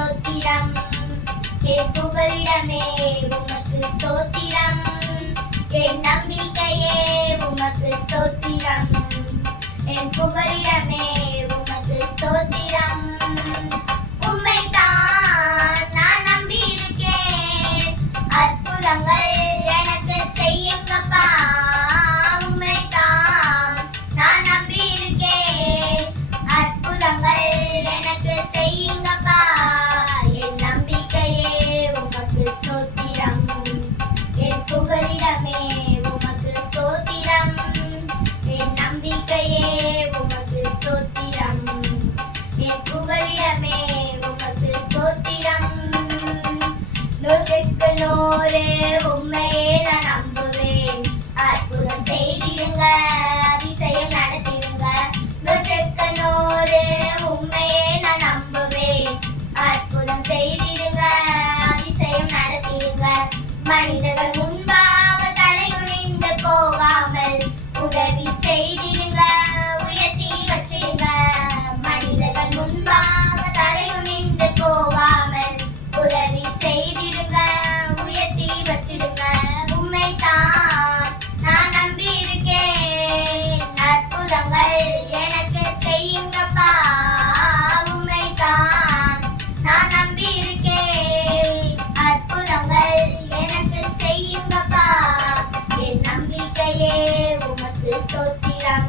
ஸ்தோத்திரம். என் புகலிடமே உமக்கு ஸ்தோத்திரம். என் நம்பிக்கையே உமக்கு ஸ்தோத்திரம். என் புகலிடமே உமக்கு ஸ்தோத்திரம். உம்மைத்தான் நான் நம்பியிருக்கேன். அற்புதங்கள் எனக்கு செய்யுங்கப்பா. உம்மைத்தான் நான் நம்பியிருக்கேன். அற்புதங்கள் எனக்கு செய்யுங்கப்பா. என் நம்பிக்கையே உமக்கு ஸ்தோத்திரம். என் புகலிடமே உமக்கு ஸ்தோத்திரம். என் நம்பிக்கையே உமக்கு ஸ்தோத்திரம். என் புகலிடமே உமக்கு ஸ்தோத்திரம். நூற்றுக்கு நூறு உம்மையே நான் நம்புவேன். அற்புதம் செய்திடுங்க, அதிசயம் நடத்திடுங்க. நூற்றுக்கு நூறு உம்மையே நான் நம்புவேன். அற்புதம் செய்திடுங்க, அதிசயம் நடத்திடுங்க. மனிதர்கள் முன்பாக தலைகுனிந்து போகாமல் உதவி செய்திடுங்க, உயர்த்தி வச்சிடுங்க. மனிதர்கள் முன்பாக தலைகுனிந்து போகாமல் உதவி செய்திடுங்க, உயர்த்தி வச்சிடுங்க. உம்மைத்தான் நான் நம்பியிருக்கேன். அற்புதங்கள் எனக்கு செய்யுங்கப்பா. உம்மைத்தான் நான் நம்பியிருக்கேன். அற்புதங்கள் எனக்கு செய்யுங்கப்பா. என் நம்பிக்கையே உமக்கு ஸ்தோத்திரம்.